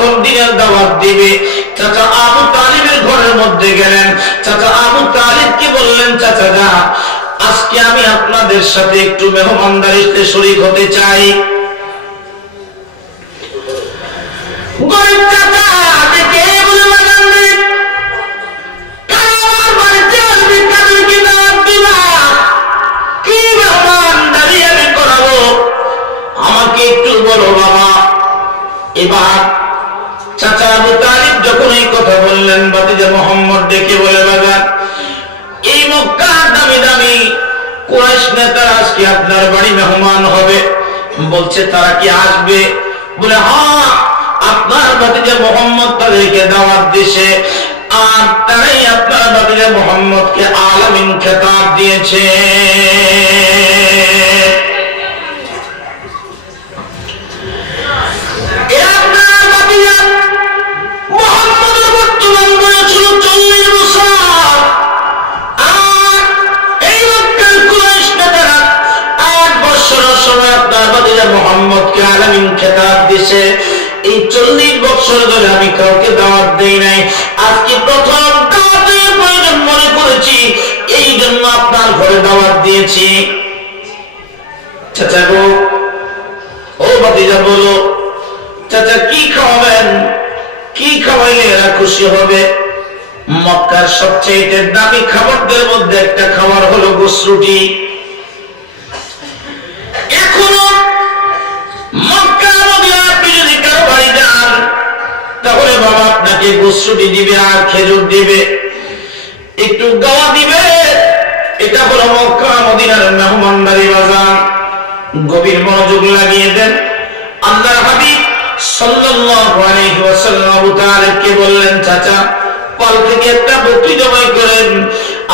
প্রথম দিনের দাওয়াত দিবে। চাচা আবু তালিবের ঘরের মধ্যে গেলেন। চাচা আবু তালিবকে বললেন, চাচা যা, আজকে আমি আপনাদের সাথে একটু মেহমানদারিতে শরীক হতে চাই। গরিব চাচা দেখে বলে, কার বাড়িতে আসবি, কাদেরকে দাওয়াত দিবা, কি মেহমানদারি আমি করাবো, আমাকে একটু বলো বাবা। এবার চাচা আবু তালিব যখন এই কথা বললেন, ভাতিজা মুহাম্মদ ডেকে বলে, বাজার এই মক্কার দামি দামি কুরাইশ নেতারা আজকে আপনার বাড়ি মেহমান হবে। বলছে তারা কি আসবে? বলে হ্যাঁ, আপনার ভাতিজা মুহাম্মদ তাদেরকে দাওয়াত দিয়েছে, আর তারাই আপনার ভাতিজা মুহাম্মদকে আলামিন খেতাব দিয়েছে। মুহাম্মদকে আলামিন খেতাব দিয়েছে। এই 40 বছর ধরে আমি কাউকে দাওয়াত দেই নাই, আজকে প্রথম দাওয়াতের প্রয়োজন মনে করেছি, এই জন্য আপনার ঘরে দাওয়াত দিয়েছি। চাচা গো, ও ভাতিজা বলো, চাচা কি খাওয়াবেন? কি খাওয়াইলে এরা খুশি হবে? মক্কার সবচেয়ে দামি খাবারদের মধ্যে একটা খাবার হলো গোশ রুটি। এখনো মক্কার মধ্যে আপনি যদি কারো বাড়ি যান, তাহলে বাবা আপনাকে গোশ রুটি দিবে আর খেজুর দিবে, একটু গাওয়া দিবে। এটা হলো মক্কা মদিনার মেহমানদারি বাজার। গভীর মনোযোগ লাগিয়ে দেন। আল্লাহর হাবিব সাল্লাল্লাহু আলাইহি ওয়াসাল্লাম আবু তালিবকে বললেন, চাচা পাল থেকে একটা বকরি জবাই করেন,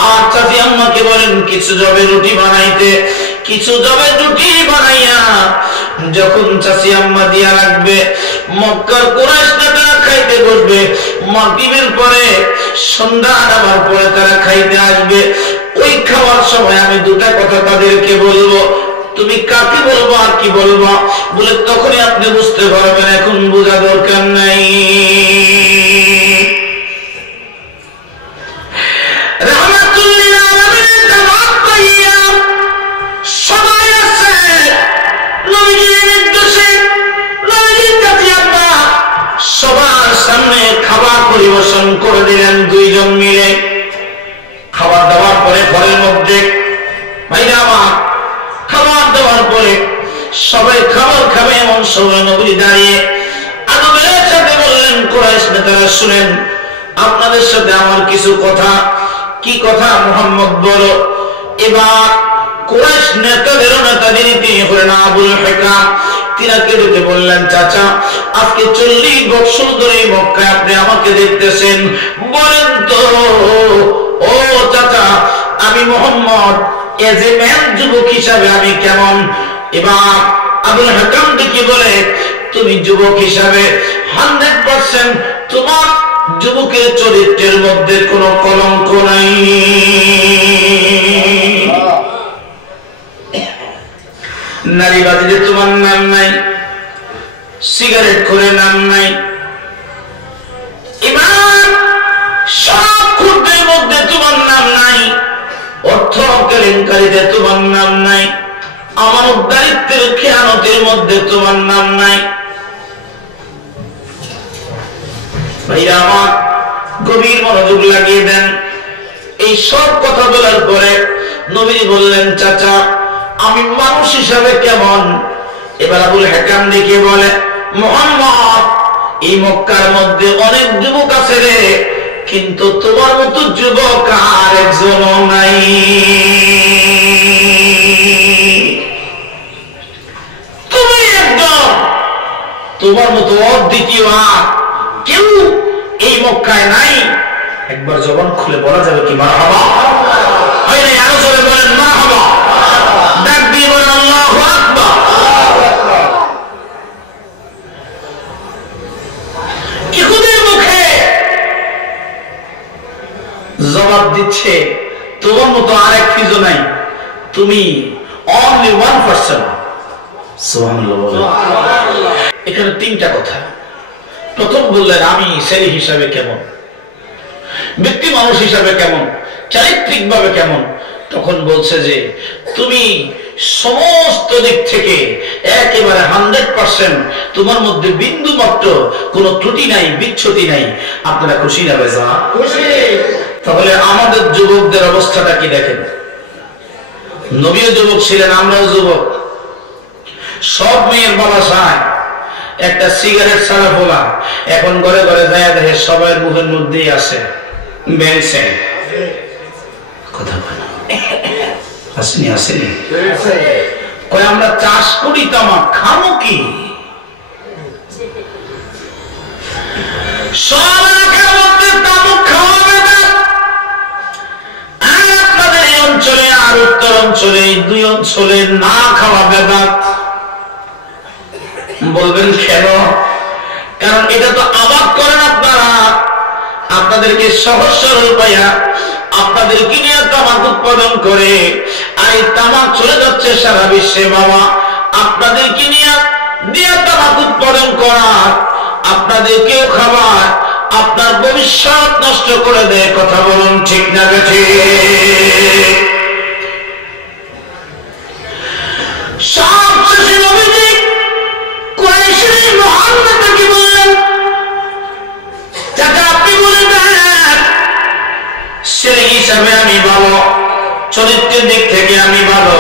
আর চাচি আম্মাকে বলেন কিছু জবে রুটি বানাইতে। কিছু জবে রুটি বানাইয়া যখন চাচি আম্মা দিয়া রাখবে, মক্কার কুরাইশ নেতারা খাইতে বসবে। মাগরিবের পরে, সন্ধ্যা নামার পরে তারা খাইতে আসবে। ওই খাওয়ার সময় আমি দুটা কথা তাদেরকে বলবো, তুমি কাকে বলবো আর কি বলবো? বলে তখনই আপনি বুঝতে পারবেন, এখন বোঝা দরকার নাই। সবার সামনে খাবার পরিবেশন করে দিলেন দুইজন মিলে। খাবার দেওয়ার পরে ঘরের মধ্যে, ভাইরা আমার, খাবার দেওয়ার পরে সবাই খাবার খাবে এমন সময় নবী দাঁড়িয়ে আদবের সাথে বললেন, কুরাইশ নেতারা শুনেন, আপনাদের সাথে আমার কিছু কথা। কি কথা মুহাম্মদ বলো? এবার কুরাইশ নেতাদের নেতা যিনি, তিনি হলেন আবুল হিকাম। তিনাকে ডেকে বললেন, চাচা আজকে 40 বছর ধরে মক্কায় আপনি আমাকে দেখতেছেন, বলেন তো ও চাচা, আমি মুহাম্মদ এজ এ ম্যান, যুবক হিসাবে আমি কেমন? এবার আবুল হিকাম ডেকে বলে, তুমি যুবক হিসাবে 100% তোমার যুবকের চরিত্রের মধ্যে কোনো কলঙ্ক নাই। নারীবাদীদের তোমার নাম নাই, সিগারেট করে নাম নাই, এবার সব খুঁটের মধ্যে তোমার নাম নাই, অর্থ কেলেঙ্কারিতে তোমার নাম নাই, আমানতদারিত্বের খেয়ানতের মধ্যে তোমার নাম নাই। ভাইরা আমার, গভীর মনোযোগ লাগিয়ে দেন। এই সব কথা বলার পরে নবী বললেন, চাচা আমি মানুষ হিসাবে কেমন? এবার আবুল হিকাম দেখে বলে, মুহাম্মদ এই মক্কার মধ্যে অনেক যুবক আছে রে, কিন্তু তোমার মতো যুবক আর একজনও নাই। তুমি একদম তোমার মতো অদ্বিতীয় আর কেউ এই মক্কায় নাই। একবার জবান খুলে বলা যাবে কি মারহাবা? হয় না? আরো জোরে বলেন মারহাবা। ডাক দিয়ে বলেন আল্লাহু আকবার। ইহুদের মুখে জবাব দিচ্ছে, তোমার মতো আরেক কিছু নাই, তুমি only 1%। সুবহানাল্লাহ। এখানে তিনটা কথা। প্রথম বললেন আমি ছেলে হিসাবে কেমন, ব্যক্তি মানুষ হিসাবে কেমন, চারিত্রিক ভাবে কেমন। তখন বলছে যে তুমি সমস্ত দিক থেকে একেবারে 100%, তোমার মধ্যে বিন্দু মাত্র কোনো ত্রুটি নাই, বিচ্ছুতি নাই। আপনারা খুশি না বেজা? খুশি। তাহলে আমাদের যুবকদের অবস্থাটা কি দেখেন। নবীও যুবক ছিলেন, আমরাও যুবক। সব মেয়ের বাবা চায় একটা সিগারেট ছাড়া বলা, এখন ঘরে ঘরে যায় দেখে সবাই মুখের মধ্যেই আছে বেনসেন। কথা বলে আসেনি আসেনি কয় আমরা চাষ করি তামাক, খামো কি? সব এলাকার মধ্যে তামাক খাওয়া বেদা। আর আপনাদের এই অঞ্চলে আর উত্তর অঞ্চলে, এই দুই অঞ্চলে না খাওয়া বেদা। বলবেন কেন? কারণ এটা তো আবাদ করেন আপনারা, আপনাদেরকে সহজ সরল পাইয়া আপনাদেরকে নিয়ে তামাক উৎপাদন করে, আর এই তামাক চলে যাচ্ছে সারা বিশ্বে। বাবা আপনাদেরকে নিয়ে তামাক উৎপাদন করা, আপনাদেরকেও খাবার, আপনার ভবিষ্যৎ নষ্ট করে দেয়। কথা বলুন ঠিক না বেঠি? সবশেষে নবীজি কুরাইশের মুহাম্মদকে বললেন, চাচা আপনি বলে দেন ছেলে হিসাবে আমি ভালো, চরিত্রের দিক থেকে আমি ভালো,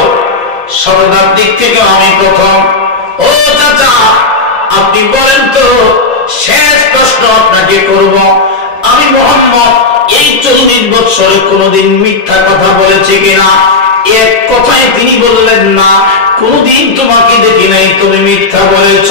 সততার দিক থেকে আমি প্রথম। ও চাচা আপনি বলেন তো, শেষ প্রশ্ন আপনাকে করব, আমি মুহাম্মদ এই 40 বছরে কোনদিন মিথ্যা কথা বলেছি কিনা? এক কথায় তিনি বললেন না, কোনদিন তোমাকে দেখি নাই তুমি মিথ্যা বলেছ।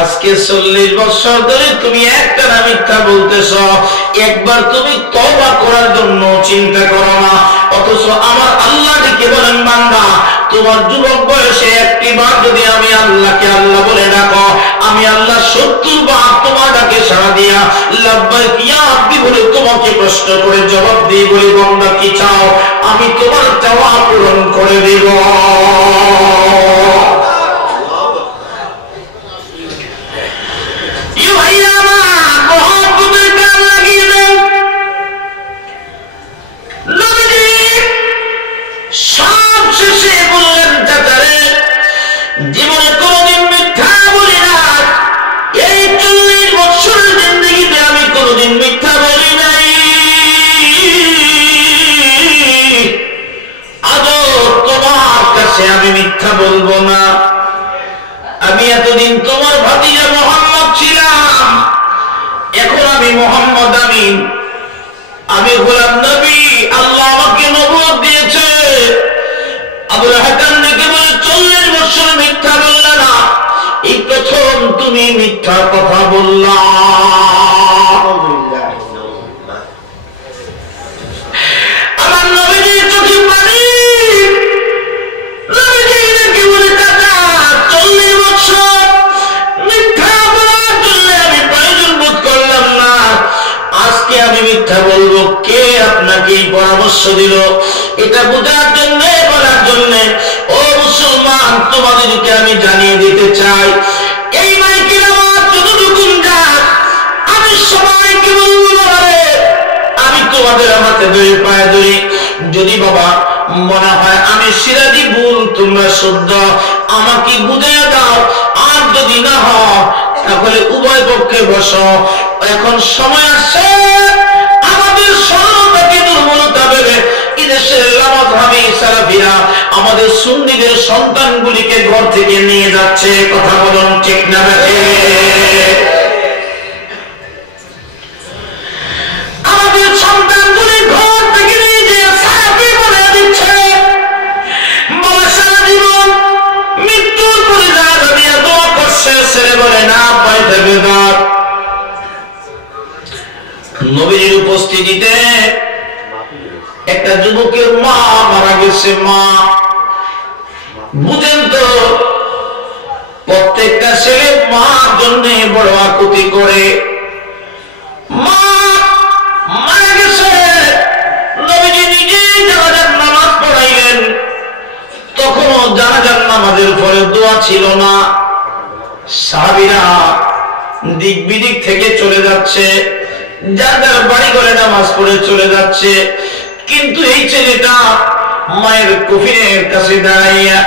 আজকে 40 বছর ধরে তুমি একটা না মিথ্যা বলতেছ, একবার তুমি তওবা করার জন্য চিন্তা করো না। অথচ আমার আল্লাহ ডেকে বলেন, বান্দা তোমার যুবক বয়সে একটি বার যদি আমি আল্লাহকে আল্লাহ বলে ডাকো, আমি আল্লাহ 70 বার তোমার ডাকে সাড়া দিয়া লাব্বাইক ইয়া আব্দি বলে তোমাকে প্রশ্ন করে জবাব দিয়ে বলি, বান্দা কি চাও, আমি তোমার চাওয়া পূরণ করে দেব। জীবনে কোনদিন মিথ্যা বলি না, এই 40 বছরের জিন্দেগিতে আমি কোনদিন মিথ্যা বলি নাই। আদৌ তোমার কাছে আমি মিথ্যা বলবো না। আমি এতদিন তোমার ভাতিজা মুহাম্মদ ছিলাম, এখন আমি মুহাম্মদ আমিন, আমি গোলাম নবী, আল্লাহ আমাকে নবুয়ত দিয়েছে। আবুল হাকাম দেখে বলে 40 বছর মিথ্যা বললা না, এই প্রথম তুমি মিথ্যা কথা বললা। আমার নবীজির চোখে পানি। নবীজি দেখে বলে, দাদা 40 বছর মিথ্যা বলার জন্য আমি প্রয়োজন বোধ করলাম না, আজকে আমি মিথ্যা বলবো। কে আপনাকে এই পরামর্শ দিল? এটা বোঝার জন্য, বলার জন্য। ও মুসলমান, তোমাদেরকে আমি জানিয়ে দিতে চাই, এই মাইকের আওয়াজ যতটুকুন যাক, আমি সবাইকে বলবো, আমি তোমাদের হাতে ধরে পায়ে ধরি। যদি বাবা মনে হয় আমি সিরাজি ভুল, তোমরা শুদ্ধ, আমাকে বুঝিয়ে দাও। আর যদি না হয় তাহলে উভয় পক্ষে বসো। এখন সময় আসছে আমাদের সরলতাকে দুর্বলতা ভেবে এদেশের লামাযহাবী সালাফিরা আমাদের সুন্নিদের সন্তানগুলিকে ঘর থেকে নিয়ে যাচ্ছে। কথা বলুন ঠিক না বেঠিক? আমাদের সন্তানগুলি ঘর থেকে নিয়ে যে সালাফি বলে দিচ্ছে, বলে সারা জীবন মৃত্যুর পরে যা দোয়া করছে, ছেলে বলে না ভয় থাকবে ছেলেদের মা মারা গেছে। মা বুঝেন তো, প্রত্যেকটা ছেলে মার জন্য বড় আকুতি করে। মা মারা গেছে, নবীজি নিজেই জানাজার নামাজ পড়াইলেন। তখনও জানাজার নামাজের পরে দোয়া ছিল না। সাহাবীরা দিক বিদিক থেকে চলে যাচ্ছে, যার যার বাড়ি ঘরে নামাজ পড়ে চলে যাচ্ছে। কিন্তু এই ছেলেটা মায়ের কফিনের কাছে দাঁড়াইয়া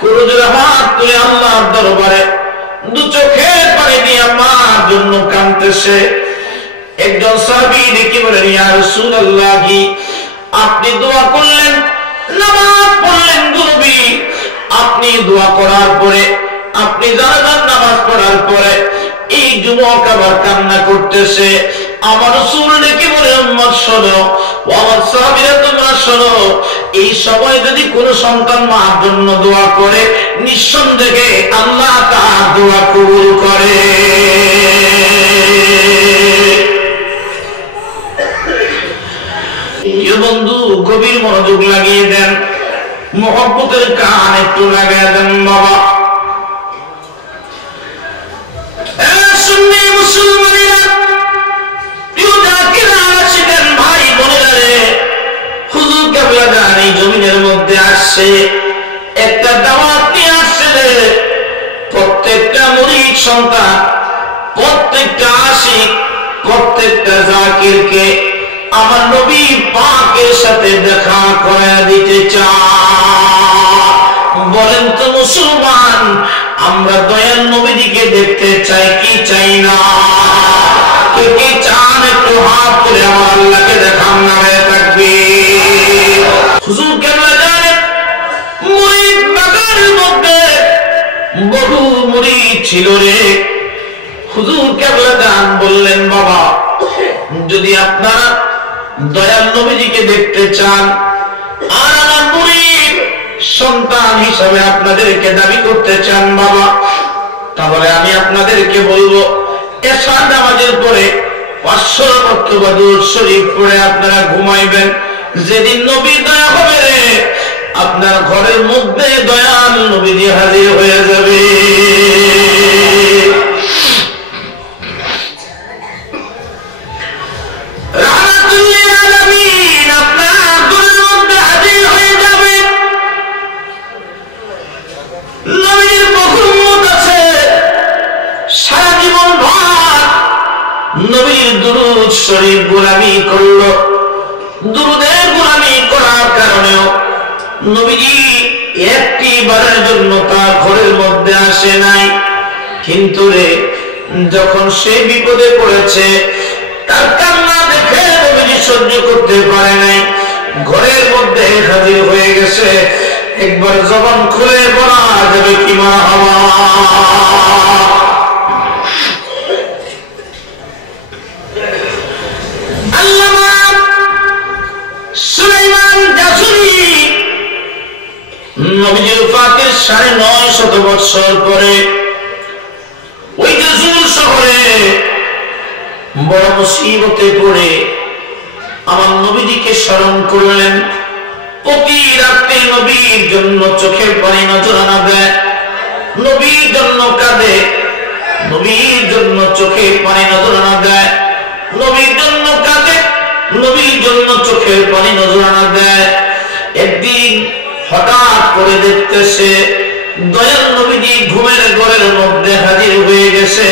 করজোড়ে হাত তুলে আল্লাহর দরবারে দু চোখের পানি দিয়ে মার জন্য কাঁদতেছে। একজন সাহাবী দেখে বলেন, ইয়া রাসূলুল্লাহ, আপনি দোয়া করলেন, নামাজ পড়লেন, নবী আপনি দোয়া করার পরে, আপনি জানাজার নামাজ পড়ার পরে এই যুবক আবার কান্না করতেছে। আমার রাসূল ডেকে বলে, উম্মত শোনো, ও আমার সাহাবীরা তোমরা শোনো, এই সময় যদি কোনো সন্তান মার জন্য দোয়া করে, নিঃসন্দেহে আল্লাহ তার দোয়া কবুল করে। বন্ধু গভীর মনোযোগ লাগিয়ে দেন, মহব্বতের কান একটু লাগিয়ে দেন বাবা। ভাই বোনেরা রে, হুজুর কেবলা জান এই জমিনের মধ্যে আসছে, একটা দাওয়াত নিয়ে আসছে রে। প্রত্যেকটা মুরিদ সন্তান, প্রত্যেকটা আশিক, প্রত্যেকটা জাকিরকে আমার নবী পাকের সাথে দেখা করায় দিতে চায়। বলেন তো মুসলমান, আমরা দয়াল নবীজিকে দেখতে চাই কি চাই না? কে কে চান একটু হাত তুলে আমার আল্লাহকে দেখান না হয়ে থাকবে। হুজুর কেবলা জানেন মুরিদ বাগানের মধ্যে বহু মুরিদ ছিল রে। হুজুর কেবলা জান বললেন, বাবা যদি আপনারা দয়াল নবীজিকে দেখতে চান আর আমার মুরিদ সন্তান হিসাবে আপনাদেরকে দাবি করতে চান বাবা, তাহলে আমি আপনাদেরকে বলবো, এশার নামাজের পরে 500 মর্তবা দুরূদ শরীফ পড়ে আপনারা ঘুমাইবেন। যেদিন নবী দয়া হবে রে, আপনার ঘরের মধ্যে দয়াল নবীজি হাজির হয়ে যাবে। নবীর দুরূদ শরীফ গোলামি করলো, দুরূদের গোলামি করার কারণেও নবীজি একটি বারের জন্য তার ঘরের মধ্যে আসে নাই। কিন্তু রে, যখন সে বিপদে পড়েছে, তার কান্না দেখে নবীজি সহ্য করতে পারে নাই, ঘরের মধ্যে হাজির হয়ে গেছে। একবার জবান খুলে বলা যাবে কি মারহাবা। নবীজির পাকের 950 বছর পরে ওই যে জুল শহরে বড় মুসিবতে পড়ে আমার নবীজিকে স্মরণ করলেন। প্রতি রাতে নবীর জন্য চোখের পানি নজরানা দেয়, নবীর জন্য কাঁদে, নবীর জন্য চোখের পানি নজরানা দেয়, নবীর জন্য কাঁদে, নবীর জন্য চোখের পানি নজরানা দেয়। একদিন হঠাৎ করে দেখতেছে দয়াল নবীজি ঘুমের ঘরের মধ্যে হাজির হয়ে গেছে,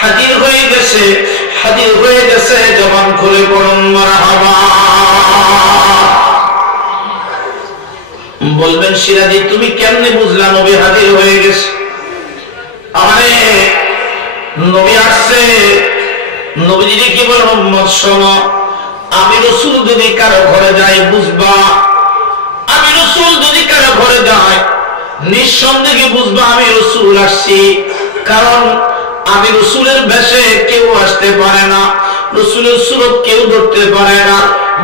হাজির হয়ে গেছে, হাজির হয়ে গেছে। জবান খুলে পড়ুন মারহাবা। বলবেন, সিরাজি তুমি কেমনে বুঝলা নবী হাজির হয়ে গেছে? আরে নবী আসছে। নবীজি কি বলেন, উম্মত শোনো, আমি রাসূল যদি কারো ঘরে যাই বুঝবা, আমি রাসূল যদি কারো ঘরে যাই নিঃসন্দেহে বুঝবা আমি রাসূল আসছি। কারণ আমি রাসূলের বেশে কেউ আসতে পারে না, রাসূলের সুরত কেউ ধরতে পারে না।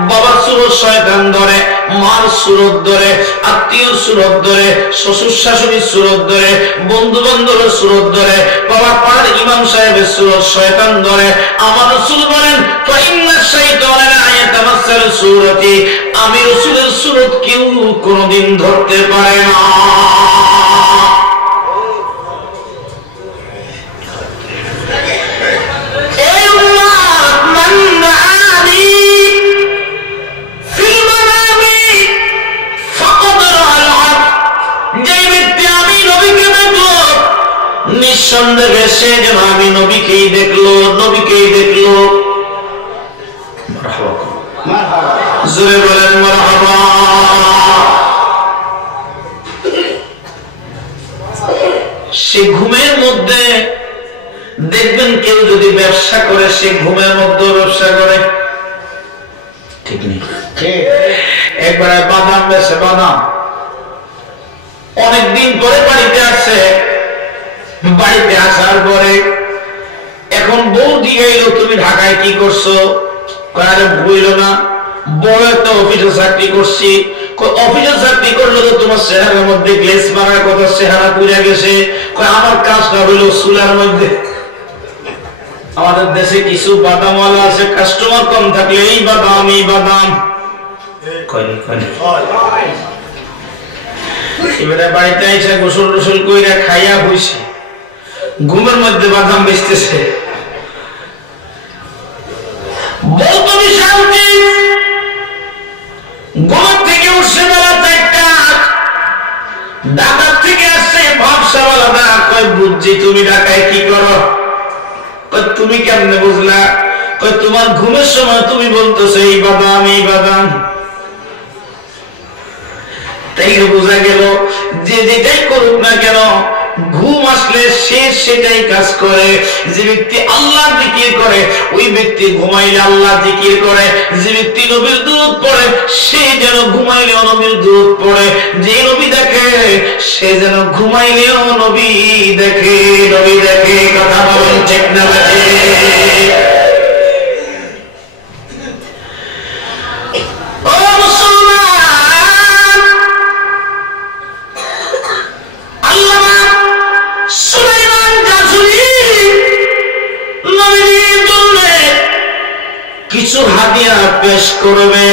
বাবার সুরত শয়তান ধরে, মার সুরত ধরে, আত্মীয়র সুরত ধরে, শ্বশুর শাশুড়ির সুরত ধরে, বন্ধু বান্ধবের সুরত ধরে, বাবা পাড়ার ইমাম সাহেবের সুরত শয়তান ধরে। আমার রাসূল বলেন, ফাইন্না শাইতানা ইয়াতামাসসাল সূরতি, আমি রাসূলের সুরত কেউ কোনদিন ধরতে পারে না। নিঃসন্দেহে সে যেন আমি নবীকেই দেখলো, নবীকেই দেখলো। জোরে বলেন মারহাবা। সে ঘুমের মধ্যে দেখবেন কেউ যদি ব্যবসা করে, সে ঘুমের মধ্যে ব্যবসা করে, ঠিক নেই? একবারে বাদাম বেছে, বাদাম অনেকদিন পরে বাড়িতে আসে, বাড়িতে আসার পরে এখন বউ দিয়ে এলো, তুমি ঢাকায় কি করছো? বইল না, বড় একটা অফিসে চাকরি করছি। অফিসে চাকরি করলো তো তোমার চেহারার মধ্যে গ্লেস মারার কথা, চেহারা পুড়ে গেছে। আমার কাজটা হইলো চুলার মধ্যে। আমাদের দেশে কিছু বাদামওয়ালা আছে, কাস্টমার কম থাকলে এই বাদাম এই বাদাম, এবারে বাড়িতে এসে গোসল টোসল কইরা খাইয়া হইছে, ঘুমের মধ্যে বাদাম বেচতেছে। তুমি শান্তি, ঘুমের থেকে উঠছে বেলা 4টা, ঢাকার থেকে আসছে ভাবসাওয়ালা, কয় বুঝছি তুমি ঢাকায় কি করো। তুমি কেমনে বুঝলা? তোমার ঘুমের সময় তুমি বলতেছো এই বাদাম এই বাদাম। তাই বোঝা গেল যে যেটাই করুক না কেন, ঘুম আসলে সে সেটাই কাজ করে। যে ব্যক্তি আল্লাহ জিকির করে ওই ব্যক্তি ঘুমাইলে আল্লাহ জিকির করে। যে ব্যক্তি নবীর দুরূদ পড়ে সে যেন ঘুমাইলেও নবীর দুরূদ পড়ে। যে নবী দেখে সে যেন ঘুমাইলেও নবী দেখে, নবী দেখে। কথা বলেন ঠিক না? কিছু হাদিয়া পেশ করবে।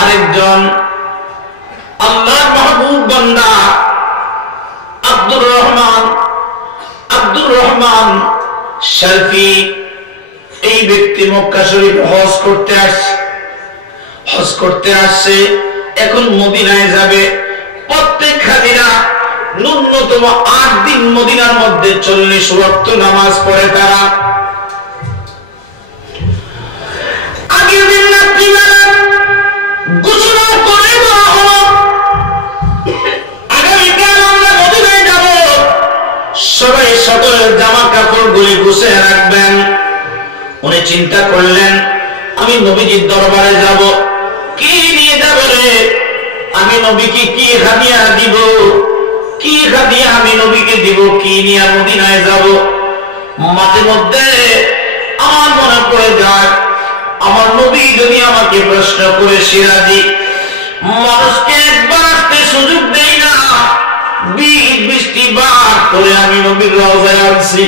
আরেকজন আল্লাহর মাহবুব বান্দা আব্দুর রহমান শরফি, এই ব্যক্তি মক্কা শরীফ হজ করতে আসছে। এখন মদিনায় যাবে। প্রত্যেক হাজিরা ন্যূনতম 8 দিন মদিনার মধ্যে 40 ওয়াক্ত নামাজ পড়ে তারা। আগের দিন রাত্রিবেলা ঘোষণা করে দেওয়া হলো আগামীকাল আমরা মদিনায় যাব, সবাই সকলের জামা কাপড় গুলি গুছিয়ে রাখবেন। উনি চিন্তা করলেন আমি নবীজির দরবারে যাব, কি নিয়ে যাব রে? আমি নবীকে কি হাদিয়া দিব? কি হাদিয়া আমি নবীকে দিব? কি নিয়ে মদিনায় যাব? মাঝে মধ্যে আমার মনে পড়ে যায় আমার নবী যদি আমাকে প্রশ্ন করে সিরাজি, মানুষকে একবার আসতে সুযোগ দেই না, 20-20টি বার করে আমি নবীর রওজায় আসছি।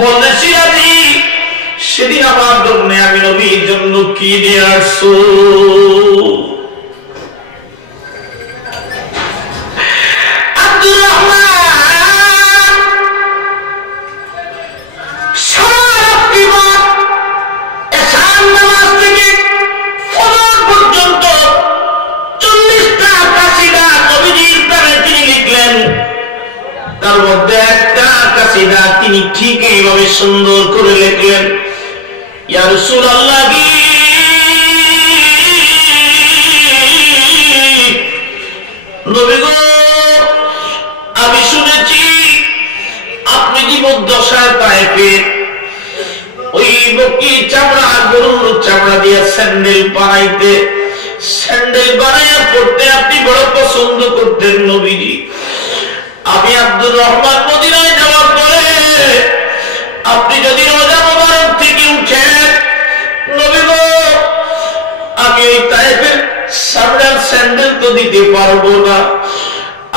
বললে সিরাজি সেদিন আমার জন্য আমি নবীর জন্য কি নিয়ে আসছো? তার মধ্যে একটা কাসিদা তিনি ঠিক এইভাবে সুন্দর করে লিখলেন, ইয়া রাসূলুল্লাহ নবী গো, আমি শুনেছি আপনি জীবদ্দশায় তায়েফে ওই বকরি চামড়া, গরুর চামড়া দিয়ে স্যান্ডেল বানাইয়া পড়তে আপনি বড় পছন্দ করতেন নবীজি। আমি আব্দুর রহমান মদিনায় যাওয়ার পরে আপনি যদি রোজা মোবারক থেকে উঠেন নবী গো, আমি ওই তায়েফের চামড়ার স্যান্ডেল তো দিতে পারবো না,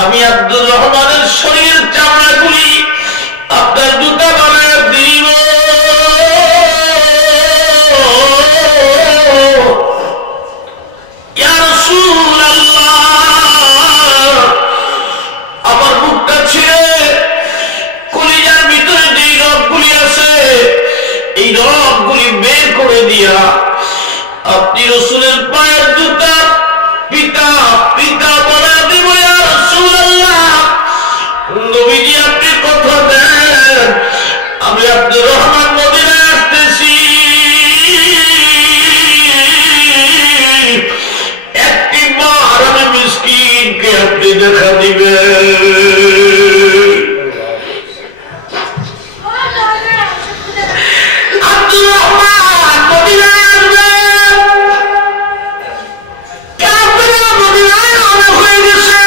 আমি আব্দুর রহমানের শরীরের চামড়াগুলি আপনার জুতা বানায় দিব। আপনি রাসূলের পায়ের জুতা পিতা পিতা বলে দিব ইয়া রাসূলুল্লাহ। নবীজি আপনি কথা দেন আমি আব্দুর রহমান মদিনায় আসতেছি, একটিবার আমি মিসকিনকে আপনি দেখা দিবেন। আব্দুর রহমান মদিনায় আসবেন, কাফেররা মদিনায় রওনা হয়ে গেছে।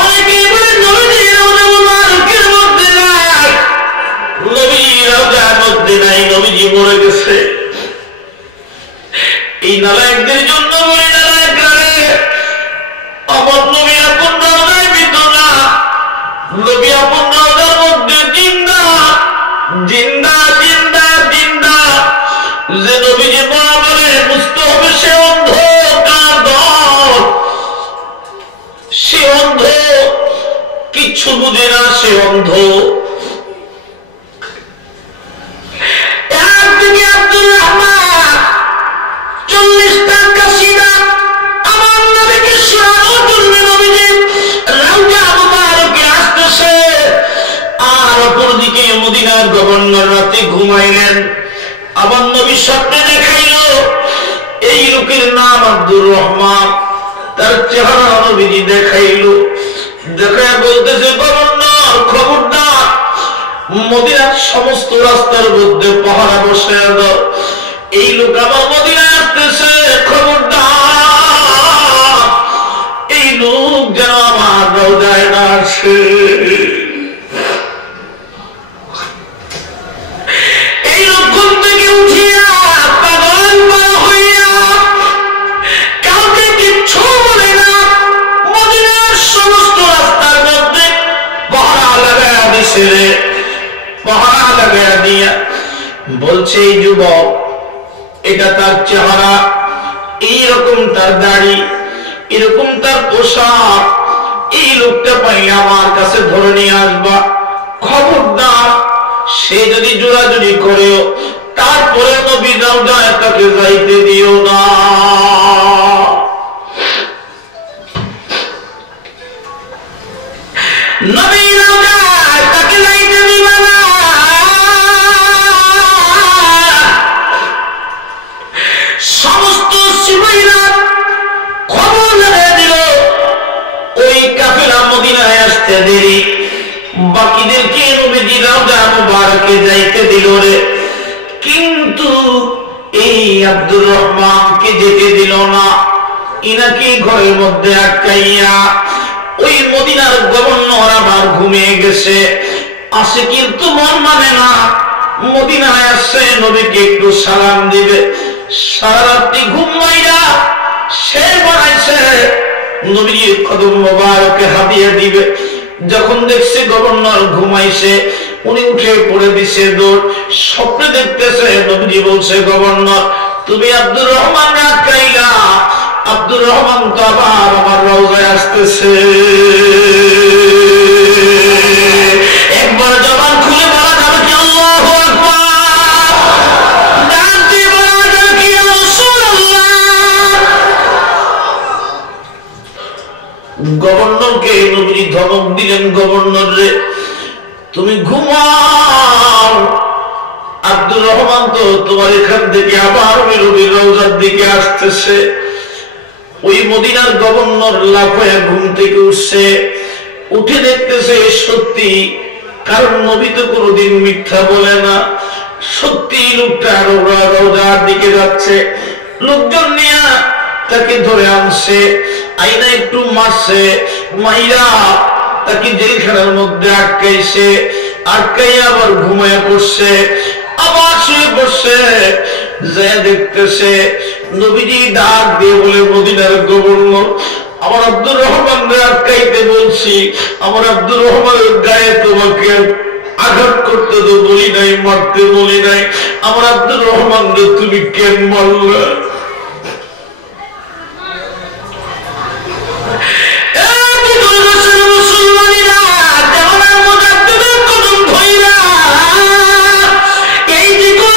অনেকেই বলে নবীজি রওজা মুবারকের মধ্যে নাই, নবীজি রওজার মধ্যে নাই, নবীজি মরে গেছে। এই নালায়েকদের জন্য বলি নালায়েকরা রে, আমার নবী আপন রওজায় মৃত না, নবী আপন রওজার মধ্যে জিন্দা জিন্দা জিন্দা জিন্দা। যে নবীজি বলা বলে বুঝতে হবে সে অন্ধ, সে অন্ধ, কিচ্ছু বুঝে না, সে অন্ধ। একদিকে আব্দুর রহমান 40টা কাসিদা আমার নবীকে শোনানোর জন্য নবীজি রওজা মুবারকে আসতেছে, আর অপরদিকে মদিনার গভর্নর রাতে ঘুমাইলেন। আমার নবী স্বপ্নে দেখাইল এই লোকের নাম আব্দুর রহমান, তার চেহারা নবীজি দেখাইল। দেখায় বলতেছে গভর্নর খবরদার, মদিনার সমস্ত রাস্তার মধ্যে পাহারা বসে দাও, এই লোক আমার মদিনায় আসতেছে, খবরদার এই লোক যেন আমার রওজায় না আসে। এই লোক ঘুম থেকে উঠিয়া পাগল হইয়া কাউকে কিচ্ছু বলে না, মদিনার সমস্ত রাস্তার মধ্যে পাহারা লাগাইয়া দিছে, পাহারা লাগাইয়া দিয়া বলছে এই যুবক, এটা তার চেহারা, এইরকম তার দাড়ি, এরকম তার পোশাক, এই লোকটা পাইলে আমার কাছে ধরে নিয়ে আসবা। খবরদার সে যদি জোরাজুরি করে তারপরে নবী রওজায় তাকে যাইতে দিও না। নবী রওজায় তাকে যাইতে দিবা না। সমস্ত সিপাহীরা খবর লাগিয়ে দিল ওই কাফেলা মদিনায় আসতে দেরি, বাকিদেরকে নবীজি রওজা মুবারকে যাইতে দিল রে, কিন্তু এই আব্দুর রহমানকে যেতে দিল না। ইনাকে ঘরের মধ্যে আটকাইয়া ওই মদিনার গভর্নর আবার ঘুমিয়ে গেছে, আসে কিন্তু মন মানে না, মদিনায় আসছে নবীকে একটু সালাম দিবে, সারা রাত্রি ঘুমাইয়া সে বানাইছে নবীর কদম মোবারকে হাদিয়া দিবে। যখন দেখছে গভর্নর ঘুমাইছে, উনি উঠে পড়ে দিছে দৌড়। স্বপ্নে দেখতেছে নবীজি বলছে গভর্নর তুমি আব্দুর রহমান আটকাইলা, আব্দুর রহমান তো আবার আমার রওজায় আসতেছে। একবার জবান খুলে বলা যাবে কি আল্লাহু আকবার, ডাক দিয়ে বলা যাবে কি ইয়া রাসূলুল্লাহ। গভর্নরকে নবীজি ধমক দিলেন, গভর্নর রে তুমি ঘুমাও, আব্দুর রহমান তো তোমার এখান থেকে আবার নবীর রওজার দিকে আসতেছে। ওই মদিনার গভর্নর লাফায়া ঘুম থেকে উঠছে, উঠে দেখতেছে সত্যি, কারণ নবী তো কোনোদিন মিথ্যা বলে না, সত্যি লোকটা রওজার দিকে যাচ্ছে। লোকজন নিয়ে তাকে ধরে আনছে, আইনা একটু মারছে, মাইরা তাকে জেলখানার মধ্যে আটকাইছে, আটকাইয়া আবার ঘুমায় পড়ছে, আবার শুয়ে পড়ছে। যে দেখতেছে নবীজি ডাক দিয়ে বলে মদিনার গভর্নর আমার আব্দুর রহমানকে আটকাইতে বলছি, আমার আব্দুর রহমানের গায়ে তোমাকে আঘাত করতে তো বলি নাই, মারতে বলি নাই, আমার আব্দুর রহমানকে তুমি কেন মারলে? এই যে কোন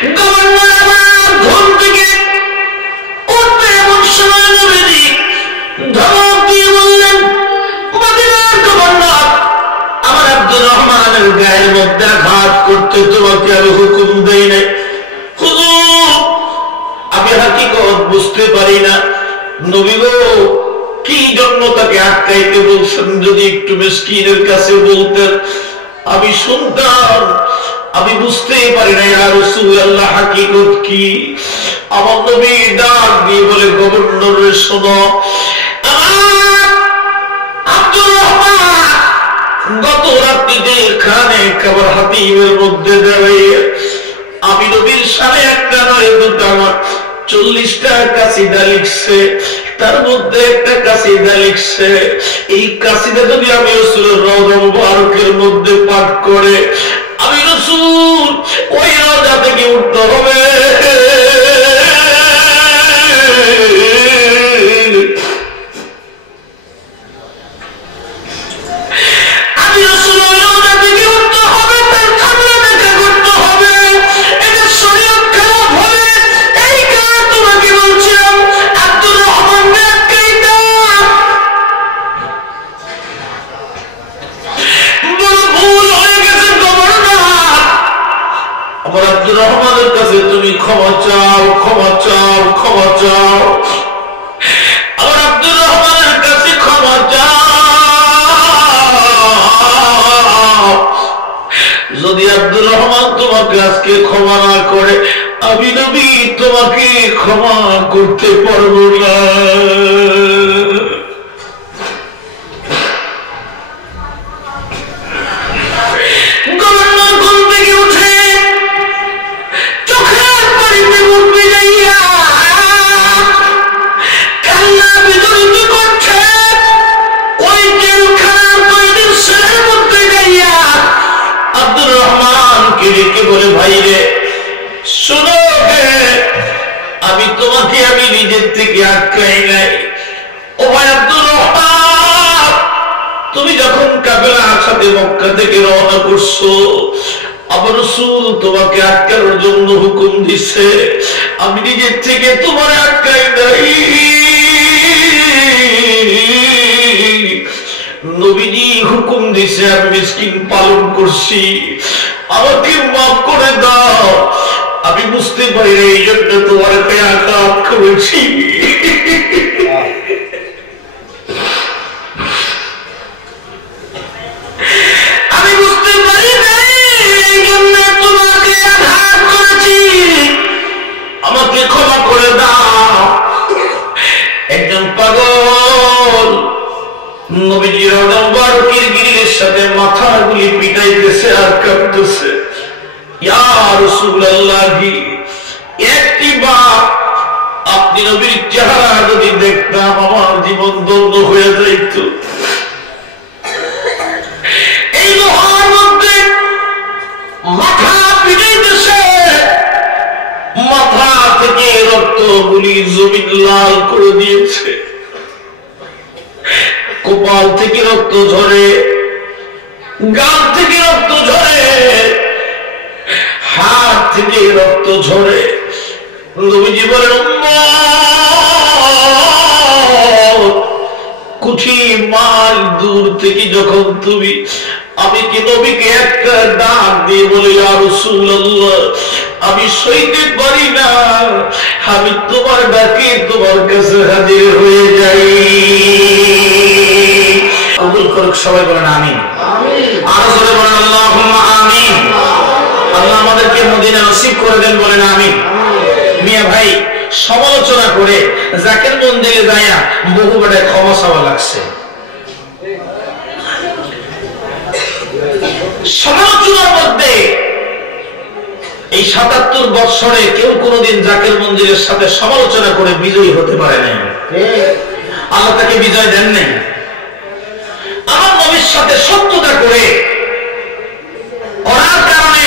গভর্নর আমার ঘুম থেকে উঠতে এমন সময় নবীজি ধমক দিয়ে বললেন, মদিনার গভর্নর, আমার আব্দুর রহমানের গায়ের মধ্যে আঘাত করতে তোমাকে আমি হুকুম দেই নাই। হুজুর, আমি হাকিকত বুঝতে পারি না। নবী গো, কি জন্য তাকে আটকাইতে বলছেন যদি একটু মিসকিনের কাছে বলতেন, আমি শুনতাম। আমি বুঝতেই পারি না ইয়া রাসূলুল্লাহ হাকিকত কি। আমার নবী ডাক দিয়ে বলে, গভর্নরের শোনো, আব্দুর রহমান গত রাত্রিতে খানে খাবার হাতিমের মধ্যে দাঁড়িয়ে আমি নবীর সাড়ে একটা নয় দুটো আমার 40টা কাসিদা লিখছে, তার মধ্যে একটা কাসিদা লিখছে। এই কাসিদা যদি আমি রাসূলের রওজা মুবারকের মধ্যে পাঠ করে আমি রাসূল ওই রওজা থেকে উঠতে হবে। আমি রাসূলের রওজা থেকে উঠতে হবে, তার কামরা দেখা করতে হবে। এটা শরীয়ত খারাপ হবে। এই কারণে তোমাকে বলছিলাম আব্দুর রহমান কাইদা বড় ভুল হয়ে গেছে গভর্নর। আমার আব্দুর রহমানের কাছে তুমি ক্ষমা চাও, ক্ষমা চাও, ক্ষমা চাও। আমার আব্দুর রহমানের কাছে ক্ষমা চাও। যদি আব্দুর রহমান তোমাকে আজকে ক্ষমা না করে আমি নবী তোমাকে ক্ষমা করতে পারবো না। গভর্নর ঘুম থেকে উঠে চোখের পানিতে মুখ ভিজাইয়া কান্না বিজড়িত করছে। ওই জেলখানার কয়েদির সেলের মধ্যে যাইয়া আব্দুর রহমানকে ডেকে বলে, ভাই রে শোনো, আমি তোমাকে আমি নিজের থেকে আটকাই নাই। ও ভাই আব্দুর রহমান, তুমি যখন কাফেলার সাথে মক্কা থেকে রওনা করছো আমার রাসূল তোমাকে আটকানোর জন্য হুকুম দিছে, আমি নিজের থেকে তোমার আটকাই নাই। নবীজি হুকুম দিছে, আমি মিসকিন পালন করছি, আমাকে মাফ করে দাও। আমি বুঝতে পারি না এই জন্য তোমার গায়ে আঘাত করেছি। আমি বুঝতে পারি না এই জন্য তোমাকে আঘাত করেছি, আমাকে ক্ষমা করে দাও। একজন পাগল নবীজির রওজা মুবারকের গ্রিলের সাথে মাথাগুলি পিটাইতেছে আর কাঁদতেছে, ইয়া রাসূলুল্লাহ, একটি বার আপনি নবীর চেহারা যদি দেখতাম আমার জীবন ধন্য হয়ে যাইত। এই লোহার মধ্যে মাথা পিটাইতেছে, মাথা থেকে রক্তগুলি জমিন লাল করে দিয়েছে, কপাল থেকে রক্ত ঝরে, গাল থেকে রক্ত ঝরে, হাত থেকে রক্ত ঝরে। নবীজি বলেন, কুঠি মাইল দূর থেকে যখন তুমি আমি কি নবীকে একটা ডাক দিয়ে বলে, ইয়া রাসূলুল্লাহ, আমি সইতে পারি না, আমি তোমার ডাকে তোমার কাছে হাজির হয়ে যাই। কবুল করুক সবাই, বলেন আমিন। আরো জোরে বলেন আল্লাহুম্মা আমিন। আল্লাহ আমাদেরকে মদিনা নসিব করে দেন, বলেন আমিন। মিয়া ভাই, সমালোচনা করে জাকের মন্দিরে যাইয়া বহু বড় ক্ষমা চাওয়া লাগছে। সমালোচনার মধ্যে এই ৭৭ বৎসরে কেউ কোনোদিন জাকের মন্দিরের সাথে সমালোচনা করে বিজয়ী হতে পারে নাই। আল্লাহ তাকে বিজয় দেন নাই। আমার নবীর সাথে শত্রুতা করে করার কারণে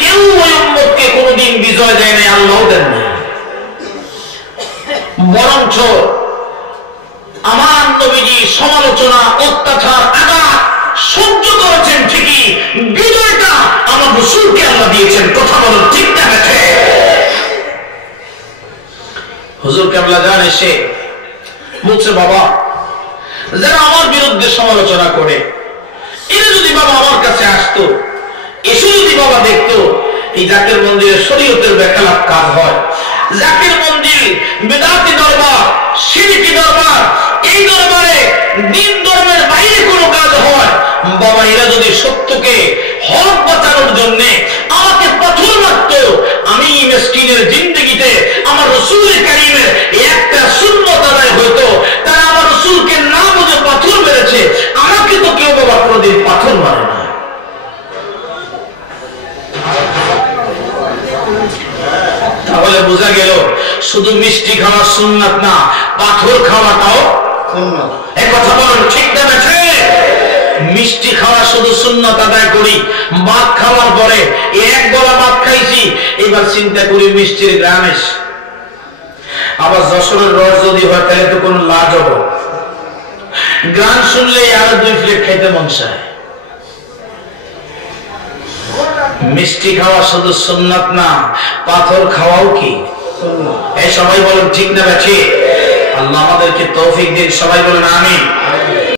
কেউ ওই উম্মতকে কোনোদিন বিজয় দেয় নাই, আল্লাহ দেন নাই। বরঞ্চ আমার নবীজি সমালোচনা, অত্যাচার, আঘাত সহ্য করেছেন ঠিকই, বিজয়টা আমার রাসূলকে আল্লাহ দিয়েছেন। কথা বলেন ঠিক না? হুজুর কেবলা জান এসে বলছে, বাবা যারা আমার বিরুদ্ধে সমালোচনা করে এরা যদি বাবা আমার কাছে আসতো, এসে যদি বাবা দেখতো এই জাকের মন্দিরে শরীয়তের বেখালাপ কাজ হয়, জাকের মন্দির বেদাতি দরবার, শিরকি দরবার, এই দরবারে দিন ধর্মের বাইরে কোনো কাজ হয়, বাবা এরা যদি সত্যকে হক বাঁচানোর জন্য আমাকে পাথর মারতো, আমি মিসকিনের জিন্দেগিতে আমার রাসূলের কারীমের একটা সুন্নাত আদায় হইতো, তারা আমার রাসূলকে না বুঝে পাথর মেরেছে, আমাকে তো কেউ বাবা কোনোদিন পাথর মারে না। তাহলে বোঝা গেল শুধু মিষ্টি খাওয়া সুন্নাত না, পাথর খাওয়াটাও সুন্নাত। এই কথা বলেন ঠিক না বেঠে? মিষ্টি খাওয়া শুধু সুন্নাত আদায় করি, ভাত খাওয়ার পরে এক গলা ভাত খাইছি, এবার চিন্তা করি মিষ্টির গ্রাম এসে আবার যশোরের রস যদি হয় তাহলে তো কোনো লাজ হবে, গান শুনলেই আরো 2 প্লেট খাইতে মন চায়। মিষ্টি খাওয়া শুধু সুন্নাত না, পাথর খাওয়াও কি সুন্নাত। এই সবাই বলেন ঠিক না বেঠে? আল্লাহ আমাদেরকে তৌফিক দিন, সবাই বলেন আমিন।